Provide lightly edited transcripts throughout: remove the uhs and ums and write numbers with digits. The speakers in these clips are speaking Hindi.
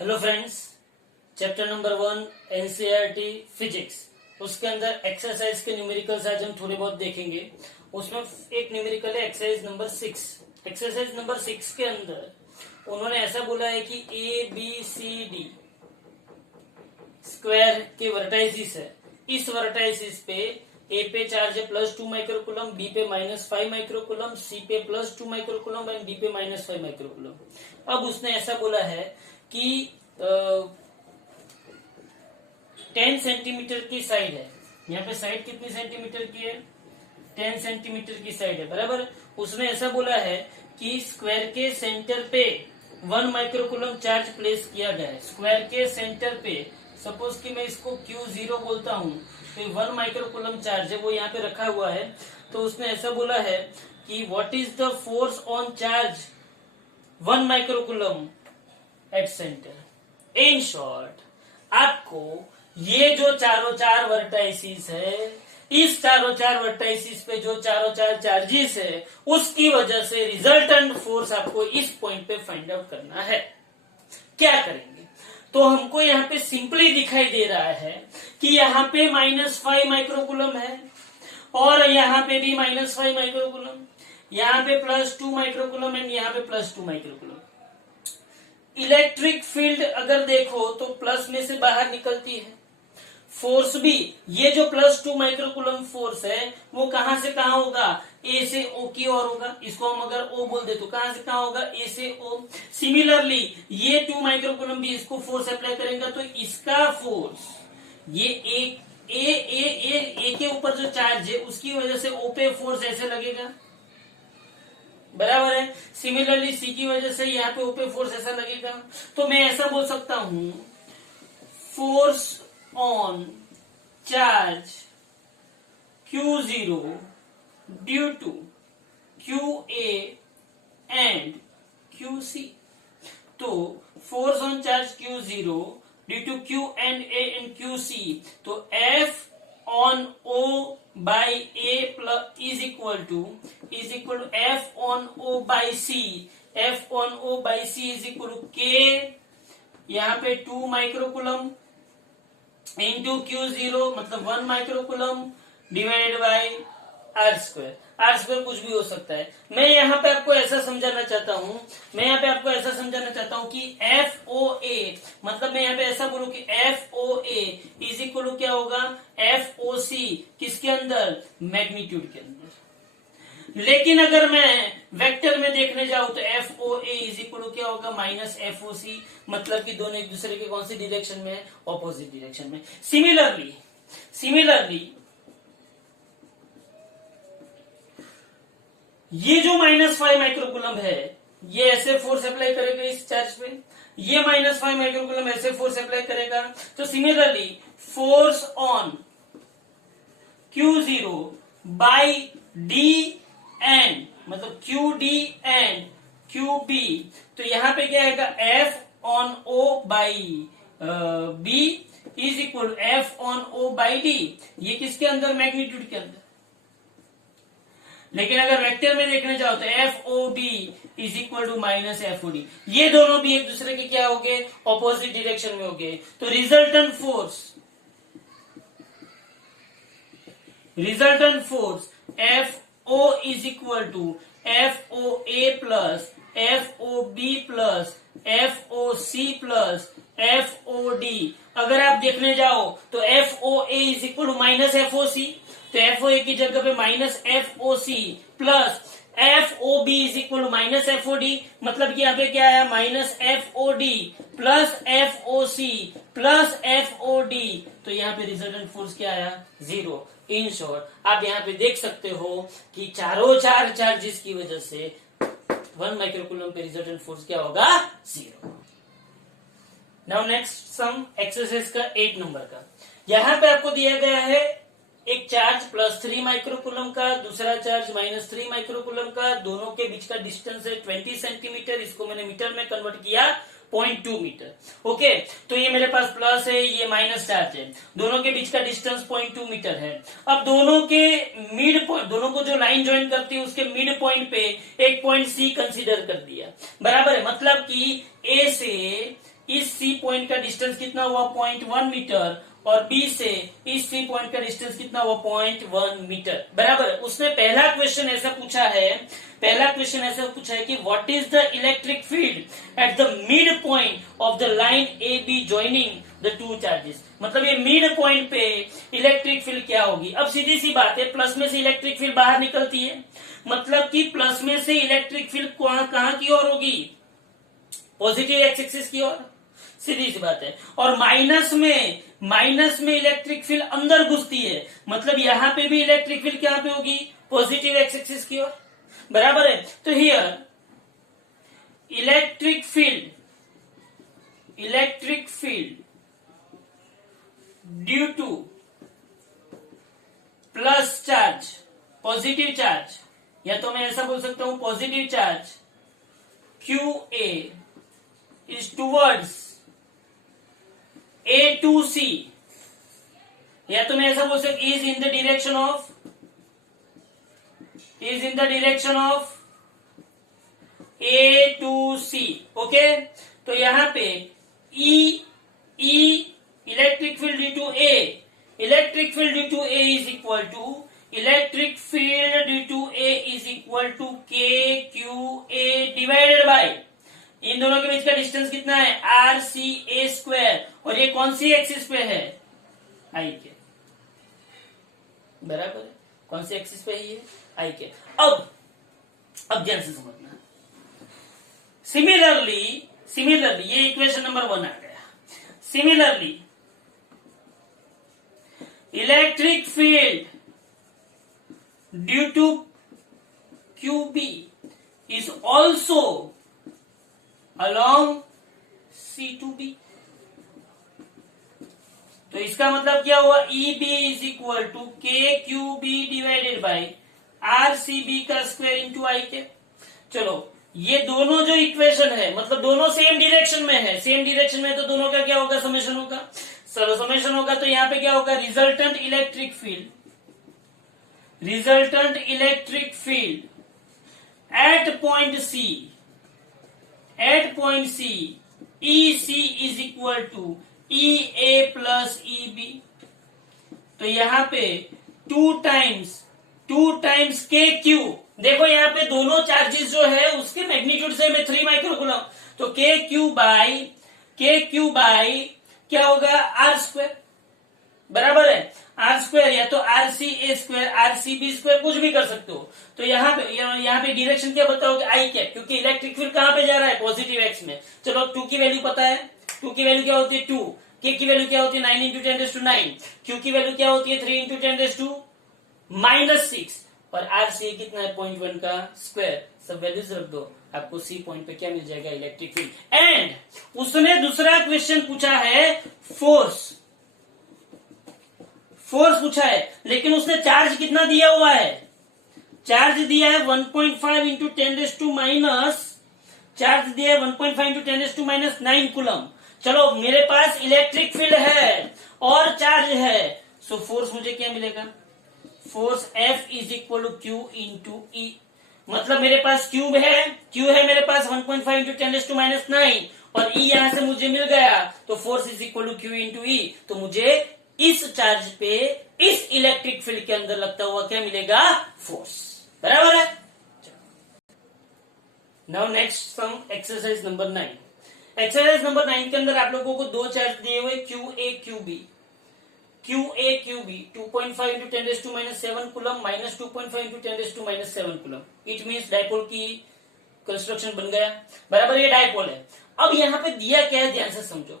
Hello friends, chapter number 1 NCERT physics, उसके अंदर एक्सरसाइज के न्यूमेरिकल्स आज हम थोड़े बहुत देखेंगे। उसमें एक न्यूमेरिकल है एक्सरसाइज नंबर 6। एक्सरसाइज नंबर 6 के अंदर उन्होंने ऐसा बोला है कि A B C D square के वर्टाइसिस है। इस वर्टाइसिस पे ए पे चार्ज है +2 माइक्रोकूलम, बी पे -5 माइक्रोकूलम, सी पे +2 माइक्रोकूलम एंड डी पे -5 माइक्रोकूलम। अब उसने ऐसा बोला है कि 10 सेंटीमीटर की साइड है। यहाँ पे साइड कितनी सेंटीमीटर की है? 10 सेंटीमीटर की साइड है, बराबर। उसने ऐसा बोला है कि स्क्वायर के सेंटर पे 1 माइक्रोकूलम चार्ज प्लेस किया गया है। स्क्वायर के सेंटर पे सपोज कि मैं इसको Q0 बोलता हूँ, तो 1 माइक्रोकूलम चार्ज है वो यहाँ पे रखा हुआ है। तो उसने ऐसा बोला है कि what is the force on charge 1 microcoulomb at centre. In short, आपको ये जो चारों चार वर्टाइसिस है, इस चारों चार वर्टाइसिस पे जो चारों चार चार्जेस है, उसकी वजह से रिजल्टेंट फोर्स आपको इस पॉइंट पे फाइंड आउट करना है। क्या करेंगे? तो हमको यहाँ पे सिंपली दिखाई दे रहा है कि यहाँ पे -5 माइक्रोकूलम है और यहाँ पे भी -5 माइक्रोकूलम, यहाँ पे +2 माइक्रोकूलम एंड यहाँ पे +2 माइक्रोकूलम। इलेक्ट्रिक फील्ड अगर देखो तो प्लस में से बाहर निकलती है। फोर्स भी, ये जो +2 माइक्रोकूलम फोर्स है वो कहां से कहां होगा? ए से ओ की ओर होगा। इसको हम अगर ओ बोल दे तो कहां से कहां होगा? ए से ओ। सिमिलरली ये 2 माइक्रोकूलम भी इसको फोर्स अप्लाई करेंगे तो इसका फोर्स, ये ए के ऊपर जो चार्ज है उसकी वजह से ओ पे फोर्स ऐसे लगेगा, बराबर है। सिमिलरली सी की वजह से यहाँ पे ऊपर फोर्स ऐसा लगेगा। तो मैं ऐसा बोल सकता हूं, force on charge Q0 due to QA and QC। तो force on charge Q0 due to Q and A and QC, तो F on O by A plus is equal to F on O by C। F on O by C is equal to K, यहाँ पे 2 माइक्रोकूलम इंटू Q0 मतलब 1 microcoulomb divided by R square. R square कुछ भी हो सकता है। मैं यहाँ पे आपको ऐसा समझाना चाहता हूँ कि FOA मतलब मैं यहाँ पे ऐसा बोलूं कि FOA इज इक्वल टू क्या होगा? FOC किसके अंदर? मैग्नीट्यूड के अंदर। लेकिन अगर मैं वेक्टर में देखने जाऊं तो FOA इज इक्वल टू क्या होगा? -FOC, मतलब कि दोनों एक दूसरे के कौन सी डायरेक्शन में है? ऑपोजिट डायरेक्शन में। सिमिलरली ये जो -5 माइक्रोकूलम है ये ऐसे फोर्स अप्लाई करेगा इस चार्ज पे, ये -5 माइक्रोकूलम ऐसे फोर्स अप्लाई करेगा। तो similarly force on Q0 by D and मतलब QD एंड QB, तो यहां पे क्या आएगा? F on O by B is equal to F on O by D। ये किसके अंदर? मैग्नीट्यूड के अंदर। लेकिन अगर वेक्टर में देखने जाओ तो FOB is equal to -FOD। ये दोनों भी एक दूसरे के क्या हो गए? ऑपोजिट डायरेक्शन में हो गए। तो resultant force FO is equal to FOA plus FOB plus FOC plus FOD। अगर आप देखने जाओ तो FOA is equal to -FOC, तो FOA की जगह पे -FOC plus FOB is equal to -FOD, मतलब कि यहाँ पे क्या आया? -FOD plus FOC plus FOD, तो यहाँ पे रिजल्टेंट फोर्स क्या आया? 0। इन शॉर्ट, आप यहाँ पे देख सकते हो कि चारों चार चार्जेस की वजह से 1 माइक्रोकूलम पे रिजल्टेंट फोर्स क्या होगा? 0। नाउ नेक्स्ट सम एक्सरसाइज का 8 नंबर का। यहाँ पे आपको दिया गया है एक चार्ज +3 माइक्रोकूलम का, दूसरा चार्ज -3 माइक्रोकूलम का, दोनों के बीच का डिस्टेंस है 20 सेंटीमीटर। इसको मैंने मीटर में कन्वर्ट किया 0.2 मीटर। ओके, तो ये मेरे पास प्लस है, ये माइनस चार्ज है, दोनों के बीच का डिस्टेंस 0.2 मीटर है। अब दोनों के मिड पॉइंट, दोनों को जो लाइन ज्वाइन करती है उसके मिड पॉइंट पे एक पॉइंट सी कंसीडर कर दिया, बराबर है। मतलब कि ए से इस सी पॉइंट का डिस्टेंस कितना हुआ 0.1 मीटर और बी से इस सी पॉइंट का डिस्टेंस कितना हुआ 0.1 मीटर। बराबर। उसने पहला क्वेश्चन ऐसा पूछा है कि what is the electric field at the mid point of the line A be joining the two charges. मतलब ये मिड पॉइंट पे इलेक्ट्रिक फील्ड क्या होगी। अब सीधी सी बात है, प्लस में से इलेक्ट्रिक फील्ड बाहर निकलती है, मतलब कि प्लस में से इलेक्ट्रिक फील्ड कहां की ओर होगी, पॉजिटिव एक्स एक्सिस की ओर। सीधी सी बात है। और माइनस में इलेक्ट्रिक फील्ड अंदर घुसती है, मतलब यहां पे भी इलेक्ट्रिक फील्ड क्या पे होगी, पॉजिटिव एक्स एक्सिस की ओर। बराबर है। तो here electric field due to plus charge, positive charge, या तो मैं ऐसा बोल सकता हूं positive charge QA is towards A to C, या तो मैं ऐसा बोल सकता is in the direction of A to C। Okay, तो यहां पे E electric field due to A is equal to KQA divided by इन दोनों के बीच का डिस्टेंस कितना है RCA स्क्वायर, और ये कौन सी एक्सिस पे है, आई के। बराबर है, कौन सी एक्सिस पे है ये, आई के। अब ध्यान से समझना। सिमिलरली ये इक्वेशन नंबर 1 आ गया। Similarly electric field due to QB is also along C to B। तो इसका मतलब क्या हुआ, EB is equal to KQB divided by RCB का स्क्वायर इंटू आई के। चलो, ये दोनों जो इक्वेशन है, मतलब दोनों सेम डायरेक्शन में है, तो दोनों का क्या होगा, समेशन होगा। चलो समेशन होगा तो यहां पे क्या होगा, resultant electric field at point C EC is equal to EA plus EB। तो यहां पे 2 टाइम्स KQ, देखो यहां पे दोनों चार्जेस जो है उसके मैग्नीट्यूड सेम है 3 माइक्रोकूलम, तो KQ बाई क्या होगा R स्क्वायर। बराबर है, R स्क्वायर या तो RCA स्क्वायर RCB स्क्वायर कुछ भी कर सकते हो। तो यहाँ पे डायरेक्शन क्या बताओगे, आई कैप, क्योंकि इलेक्ट्रिक फील्ड कहां पे जा रहा है, पॉजिटिव एक्स में। चलो 2 की वैल्यू पता है, 2 की वैल्यू क्या होती है 2, K की वैल्यू क्या होती है 9 इंटू 10⁹, Q की वैल्यू क्या होती है 3 इंटू 10⁻⁶, और RCA कितना है 0.1 का स्क्वायर। सब वैल्यूज रख दो, आपको C पॉइंट पे क्या मिल जाएगा, इलेक्ट्रिक फील्ड। एंड उसने दूसरा क्वेश्चन पूछा है फोर्स पूछा है, लेकिन उसने चार्ज कितना दिया हुआ है, चार्ज दिया है 1.5 इंटू 10⁻⁻, चार्ज दिया है 1.5 इंटू 10⁻⁹ कूलम। चलो मेरे पास इलेक्ट्रिक फील्ड है और चार्ज है, सो फोर्स मुझे क्या मिलेगा, force F is equal to Q into E। मतलब मेरे पास Q है मेरे पास 1.5 इंटू 10⁻⁹, और E यहां से मुझे मिल गया, तो force is equal to Q into E। तो मुझे इस चार्ज पे इस इलेक्ट्रिक फील्ड के अंदर लगता हुआ क्या मिलेगा, फोर्स। बराबर है। Now next sum, exercise number 9। Exercise number 9 के अंदर आप लोगों को 2 चार्ज दिए हुए QA QB 2.5 into 10⁻⁷ coulomb minus 2.5 into 10⁻⁷ coulomb. It means dipole की कंस्ट्रक्शन बन गया। बराबर, ये डायपोल है। अब यहाँ पे दिया क्या है, ध्यान से समझो।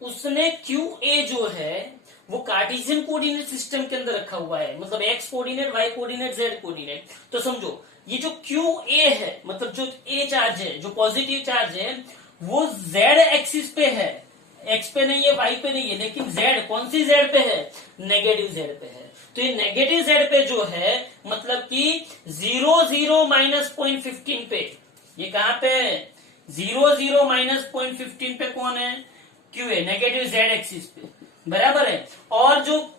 उसने QA जो है वो कार्टेशियन कोऑर्डिनेट सिस्टम के अंदर रखा हुआ है, मतलब X coordinate, Y coordinate, Z coordinate. तो समझो ये जो QA है, मतलब जो A चार्ज है, जो पॉजिटिव चार्ज है, वो जेड एक्सिस पे है, एक्स पे नहीं है, वाई पे नहीं है, लेकिन जेड, कौन सी जेड पे है, नेगेटिव जेड पे है। तो ये नेगेटिव जेड पे जो है, मतलब कि 0 0 माइनस 0.15 पे, ये कहां पे है, 0 0 माइनस 0.15 पे कौन है, QA, नेगेटिव जेड एक्सिस पे। बराबर है। और जो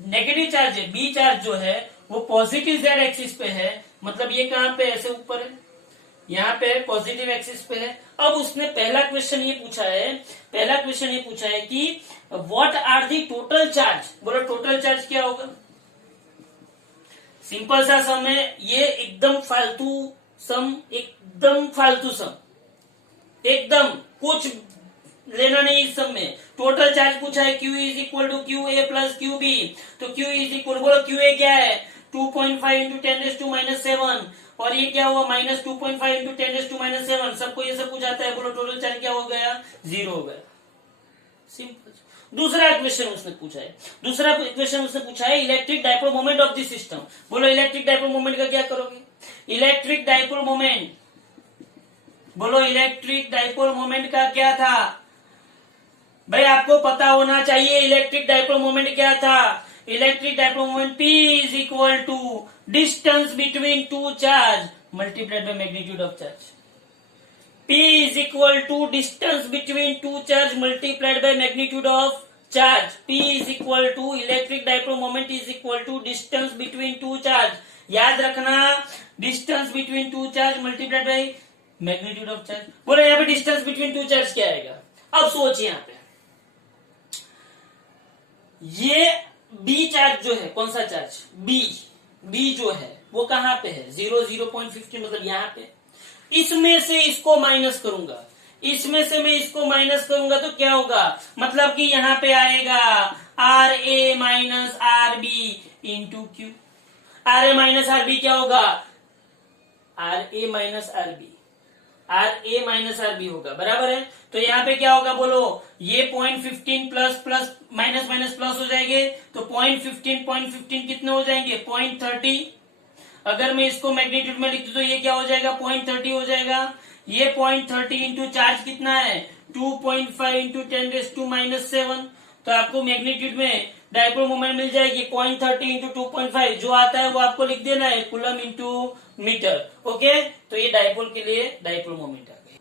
नेगेटिव चार्ज है, बी चार्ज जो है, वो पॉजिटिव जेड एक्सिस पे है, मतलब ये कहां पे, ऐसे ऊपर है। यहाँ पे पॉजिटिव एक्सिस पे है। अब उसने पहला क्वेश्चन ये पूछा है कि what are the total charge. बोलो टोटल चार्ज क्या होगा। सिंपल सा सम है ये, एकदम फालतू सम, एकदम कुछ लेना नहीं इस सब में। टोटल चार्ज पूछा है, Q is equal to Q A plus Q B. तो Q इज इक्वल, बोलो क्यू ए क्या है 2.5 इंटू 10⁻⁷, और ये क्या हुआ माइनस 2.5 इंटू 10⁻⁷। सबको ये सब कुछ आता है। बोलो टोटल चार्ज क्या हो गया, 0 हो गया। सिंपल। दूसरा क्वेश्चन उसने पूछा है electric dipole moment of this system. बोलो इलेक्ट्रिक डाइपोल मोमेंट का क्या करोगे। इलेक्ट्रिक डाइपोल मोमेंट, बोलो इलेक्ट्रिक डाइपोल मोमेंट का क्या था भाई, आपको पता होना चाहिए इलेक्ट्रिक डाइपोल मोमेंट क्या था। Electric dipole moment P is equal to distance between two charge multiplied by magnitude of charge. P is equal to distance between two charge multiplied by magnitude of charge. P is equal to electric dipole moment is equal to distance between two charge. याद रखना distance between two charge multiplied by magnitude of charge. बोलो यहाँ पे डिस्टेंस बिटवीन टू चार्ज क्या आएगा। अब सोचिए यहाँ पे ये बी चार्ज जो है, कौन सा चार्ज बी जो है वो कहां पे है 0.15 मतलब यहाँ पे। इसमें से इसको माइनस करूंगा, तो क्या होगा, मतलब कि यहाँ पे आएगा R A minus R B into Q. R A minus R B क्या होगा, R A minus R B होगा, बराबर है। तो यहाँ पे क्या होगा बोलो, ये 0.15 प्लस माइनस प्लस हो जाएंगे, तो 0.15 कितने हो जाएंगे 0.30। अगर मैं इसको मैग्नीट्यूड में लिख दूं तो ये क्या हो जाएगा 0.30 हो जाएगा। ये 0.30 इंटू चार्ज कितना है 2.5 इंटू 10⁻⁷। तो आपको मैग्नीट्यूड में डाइपोल मोमेंट मिल जाएगी 0.30 इंटू 2.5, जो आता है वो आपको लिख देना है कूलम इंटू मीटर। ओके, तो ये डाइपोल के लिए डाइपोल मोमेंट आ गई।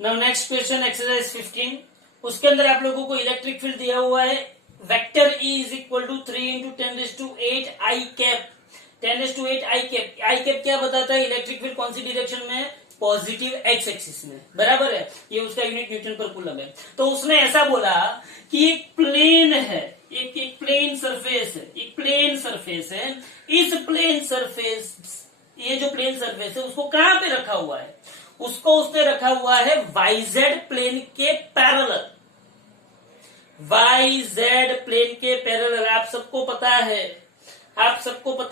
Now next question exercise 15। उसके अंदर आप लोगों को इलेक्ट्रिक फील्ड दिया हुआ है vector E is equal to 3 into 10⁸ I cap. 10⁸ I cap क्या बताता है, इलेक्ट्रिक फील्ड कौन सी डायरेक्शन में है, पॉजिटिव एक्स एक्सिस में, बराबर है। ये उसका यूनिट न्यूटन पर कूलम है। तो उसने ऐसा बोला कि एक प्लेन है, एक प्लेन सरफेस है, इस प्लेन सरफेस, ये जो प्लेन सरफेस है उसको कहां पे रखा हुआ है, उसको उसने रखा हुआ है YZ प्लेन के पैरेलल। YZ प्लेन के पैरेलल आप सबको पता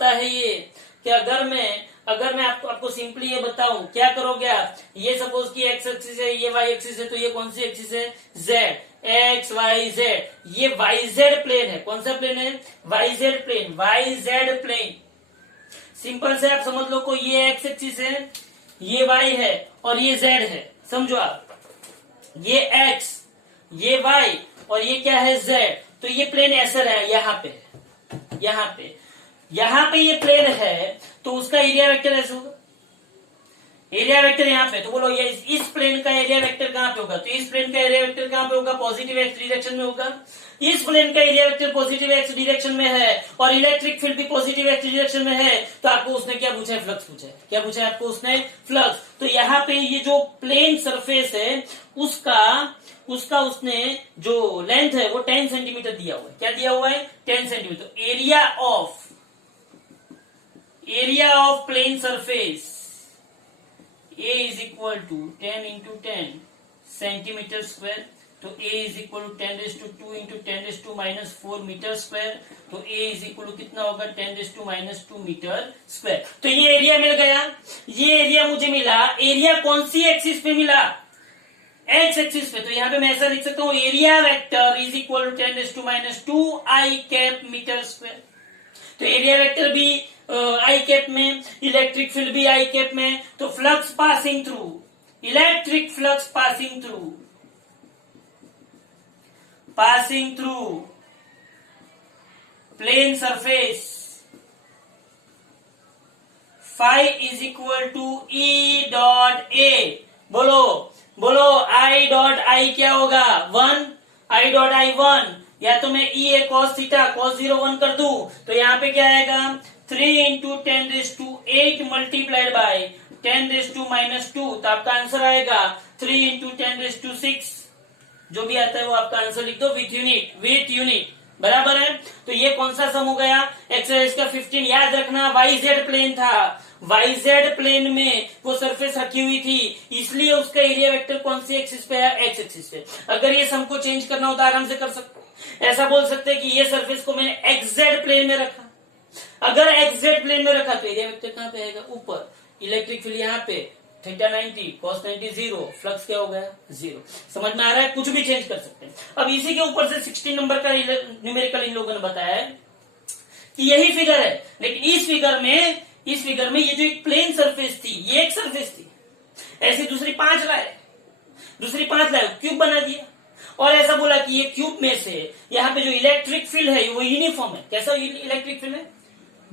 है ये कि अगर मैं आपको सिंपली ये बताऊं क्या करोगे आप, ये सपोज कि एक्स एक्सिस है, ये वाई एक्सिस है, तो ये कौन सी एक्सिस है जेड, एक्स वाई जेड। ये YZ प्लेन है, कौन सा प्लेन है YZ प्लेन। सिंपल से आप समझ लो को ये एक्स एक्सिस है, ये वाई है और ये जेड है, समझो आप, ये एक्स ये वाई और ये क्या है जेड। तो ये प्लेन ऐसा है, यहाँ पे ये प्लेन है, तो उसका एरिया वेक्टर ऐसा होगा, एरिया वेक्टर यहाँ पे। तो बोलो ये इस प्लेन का एरिया वेक्टर कहाँ पे होगा, तो इस प्लेन का एरिया वेक्टर कहाँ पे होगा, पॉजिटिव एक्स डायरेक्शन में होगा। इस प्लेन का area vector positive x direction में है और इलेक्ट्रिक फील्ड भी पॉजिटिव एक्स डायरेक्शन में है। तो आपको उसने क्या पूछा है, फ्लक्स पूछा है। क्या पूछा है आपको उसने, फ्लक्स। तो यहाँ पे ये जो प्लेन सरफेस है उसका उसने जो लेंथ है वो 10 सेंटीमीटर दिया हुआ है। क्या दिया हुआ है 10 centimetre. Area of plane surface A is equal to 10 into 10 centimetre square. तो A is equal to 10⁻² into 10⁻⁻4 metre square. तो A इज इक्वल टू कितना होगा 10⁻² मीटर स्क्वायर। तो ये एरिया मिल गया, ये एरिया मुझे मिला। एरिया कौन सी एक्सिस पे मिला, एक्स एक्सिस पे। तो यहाँ पे मैं ऐसा लिख सकता हूँ area vector is equal to 10⁻² I cap metre square. तो एरिया वेक्टर भी आई कैप में, इलेक्ट्रिक फील्ड भी आई कैप में। तो flux passing through, electric flux passing through plane surface phi is equal to E dot A. बोलो I डॉट आई क्या होगा 1, I डॉट आई 1। या तो मैं E A cos theta cos 0 1 कर दूं तो यहाँ पे क्या आएगा 3 इंटू 10⁻8 मल्टीप्लाइड बाय 10⁻², तो आपका आंसर आएगा 3 इंटू 10⁶। जो भी आता है वो आपका आंसर लिख दो विथ यूनिट। बराबर है। तो ये कौन सा सम हो गया? एक्सरसाइज का 15। याद रखना YZ प्लेन था, YZ प्लेन में वो सरफेस रखी हुई थी, इसलिए उसका एरिया वेक्टर कौन सी एक्सिस पे है? एक्स एक्सिस पे। अगर ये सम को चेंज करना हो तो आराम से कर सकते हैं। ऐसा बोल सकते हैं कि ये सरफेस को मैंने XZ प्लेन में रखा। अगर XZ प्लेन में रखा तो एरिया वेक्टर कहां पे आएगा? ऊपर। इलेक्ट्रिक फील्ड यहाँ पे थीटा 90 cos 90 0, फ्लक्स क्या हो गया? 0। समझ में आ रहा है? कुछ भी चेंज कर सकते हैं। अब इसी के ऊपर से 16 नंबर का न्यूमेरिकल इन लोगों ने बताया है कि यही फिगर है, लेकिन इस फिगर में ये जो एक प्लेन सरफेस थी, ये एक सरफेस थी, ऐसी दूसरी पांच लाए, क्यूब बना दिया, और ऐसा बोला कि ये क्यूब में से यहाँ पे जो इलेक्ट्रिक फील्ड है वो यूनिफॉर्म है। कैसा इलेक्ट्रिक फील्ड है?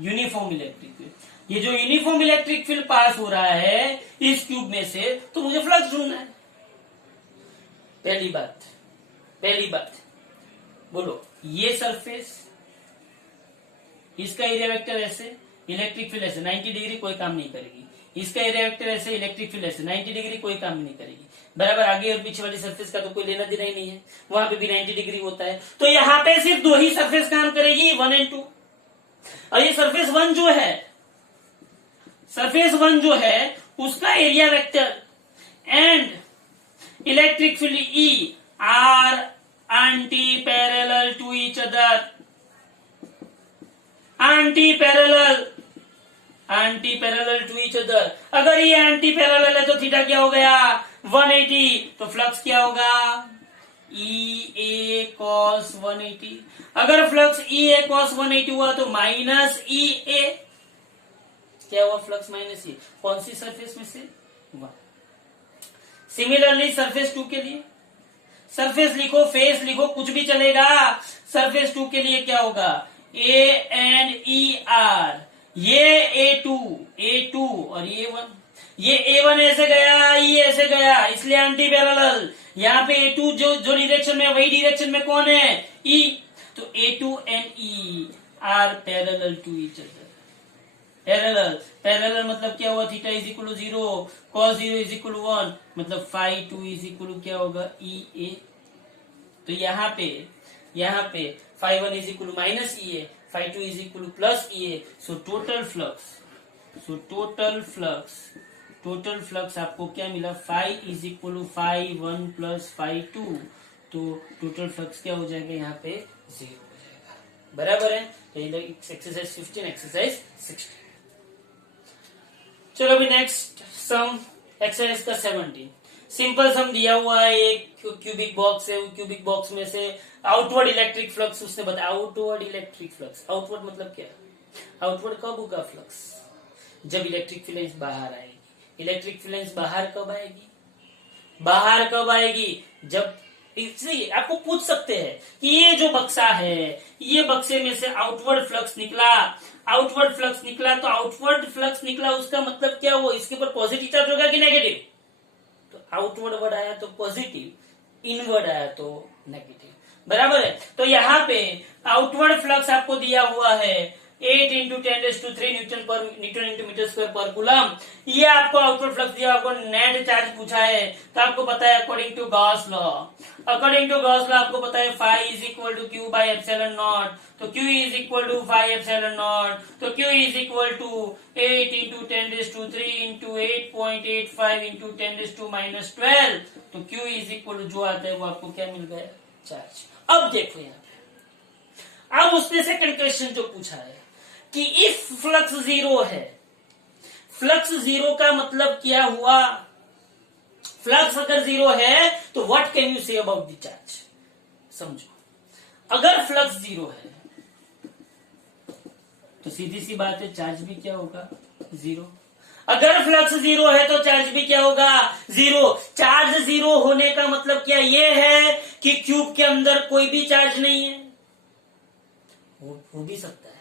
Uniform electric field. ये जो यूनिफॉर्म इलेक्ट्रिक फील्ड पास हो रहा है इस क्यूब में से, तो मुझे फ्लक्स ढूंढना है। पहली बात बोलो, ये सरफेस, इसका एरिया वेक्टर ऐसे, इलेक्ट्रिक फील्ड ऐसे 90 डिग्री, कोई काम नहीं करेगी। इसका एरिया वेक्टर ऐसे, इलेक्ट्रिक फील्ड ऐसे 90 डिग्री, कोई काम नहीं करेगी। बराबर। आगे और पीछे वाली सरफेस का तो कोई लेना देना ही नहीं है, वहां पे भी 90 डिग्री होता है। तो यहाँ पे सिर्फ दो ही सरफेस काम करेगी, 1 और 2। और ये सरफेस 1 जो है उसका area vector and electric field E are anti parallel to each other. Anti parallel to each other. अगर ये एंटी पैरेलल है तो थीटा क्या हो गया? 180। तो फ्लक्स क्या होगा? EA cos 180। अगर फ्लक्स EA cos 180 हुआ तो माइनस EA क्या हुआ? Flux minus E। कौन सी सरफेस में से? 1। सिमिलरली सरफेस 2 के लिए, सरफेस लिखो, फेस लिखो, कुछ भी चलेगा। सरफेस 2 के लिए क्या होगा? ANER। ये A2 और ये 1। ये A1 ऐसे गया, E ऐसे गया, इसलिए एंटी पैरेलल। यहाँ पे A2 जो डायरेक्शन में, वही डायरेक्शन में कौन है? E। तो A2 and E are parallel to each other. Parallel मतलब क्या हुआ? Theta is equal to 0, cos 0 is equal to 1, मतलब फाई 2 इज इक्वल टू क्या होगा? EA। तो यहाँ पे phi 1 is equal to minus EA, phi 2 is equal to plus EA। So total flux आपको क्या मिला? Phi is equal to phi 1 plus phi 2। तो टोटल फ्लक्स क्या हो जाएगा? यहाँ पे 0 हो जाएगा। बराबर है। Exercise 15, exercise 16। चलो अभी नेक्स्ट सम, एक्सरसाइज का 17। सिंपल सम दिया हुआ है, एक क्यूबिक बॉक्स है, क्यूबिक बॉक्स में से आउटवर्ड इलेक्ट्रिक फ्लक्स उसने बताया। आउटवर्ड इलेक्ट्रिक फ्लक्स, आउटवर्ड मतलब क्या? आउटवर्ड कब होगा फ्लक्स? जब इलेक्ट्रिक फील्ड बाहर आएगी। इलेक्ट्रिक फील्ड बाहर कब आएगी? जब, इसलिए आपको पूछ सकते हैं कि ये जो बक्सा है, ये बक्से में से आउटवर्ड फ्लक्स निकला, तो आउटवर्ड फ्लक्स निकला उसका मतलब क्या हुआ? इसके ऊपर पॉजिटिव चार्ज होगा कि नेगेटिव? तो आउटवर्ड वर्ड आया तो पॉजिटिव, इनवर्ड आया तो नेगेटिव। बराबर है। तो यहाँ पे आउटवर्ड फ्लक्स आपको दिया हुआ है 8 into 10⁻³ newton into metre square पर कूलम। ये आपको आउटवर्ड फ्लक्स दिया, आपको नेट चार्ज पूछा है, तो आपको पता है अकॉर्डिंग टू गॉस लॉ आपको पता है phi is equal to Q by epsilon naught. तो Q is equal to phi epsilon naught. तो Q is equal to 8 into 10⁻³ into 8.85 into 10⁻⁻12। तो Q इज इक्वल टू जो आता है वो आपको क्या मिल गया? चार्ज। अब देखो यहाँ पे, अब उसने सेकंड क्वेश्चन जो पूछा है कि इफ फ्लक्स 0 है, फ्लक्स 0 का मतलब क्या हुआ? फ्लक्स अगर 0 है तो what can you say about the charge? समझो, अगर फ्लक्स 0 है तो सीधी सी बात है, चार्ज भी क्या होगा? 0। अगर फ्लक्स 0 है तो चार्ज भी क्या होगा? 0। चार्ज 0 होने का मतलब क्या ये है कि क्यूब के अंदर कोई भी चार्ज नहीं है? हो भी सकता है।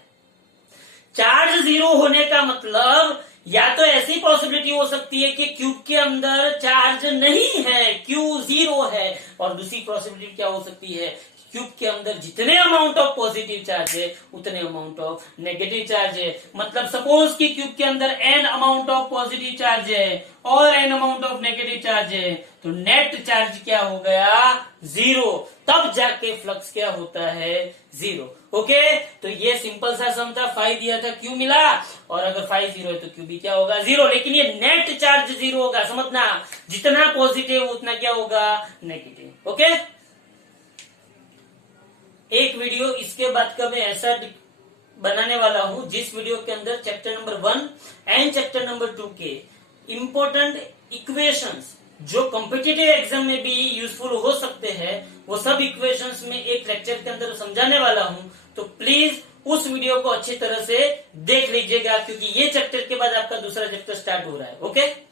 चार्ज 0 होने का मतलब या तो ऐसी पॉसिबिलिटी हो सकती है कि क्यूब के अंदर चार्ज नहीं है, क्यू जीरो है, और दूसरी पॉसिबिलिटी क्या हो सकती है, क्यूब के अंदर जितने अमाउंट ऑफ पॉजिटिव चार्ज है उतने अमाउंट ऑफ नेगेटिव चार्ज है। मतलब सपोज कि क्यूब के अंदर n amount of positive charge है और n amount of negative charge है, तो नेट चार्ज क्या हो गया, जीरो। तब जाके फ्लक्स क्या होता है, जीरो। ओके, तो ये सिंपल सा सम था, फाइव दिया था, क्यू मिला, और अगर फाइव जीरो है तो क्यू भी क्या होगा, जीरो। लेकिन ये नेट चार्ज जीरो होगा, समझना, जितना पॉजिटिव उतना क्या होगा, नेगेटिव। ओके, एक वीडियो इसके बाद का मैं ऐसा बनाने वाला हूं जिस वीडियो के अंदर chapter number 1 and chapter number 2 के इंपॉर्टेंट इक्वेशंस जो कॉम्पिटिटिव एग्जाम में भी यूजफुल हो सकते हैं, वो सब इक्वेशंस में एक लेक्चर के अंदर समझाने वाला हूं। तो प्लीज उस वीडियो को अच्छी तरह से देख लीजिएगा, क्योंकि ये चैप्टर के बाद आपका दूसरा चैप्टर स्टार्ट हो रहा है। ओके।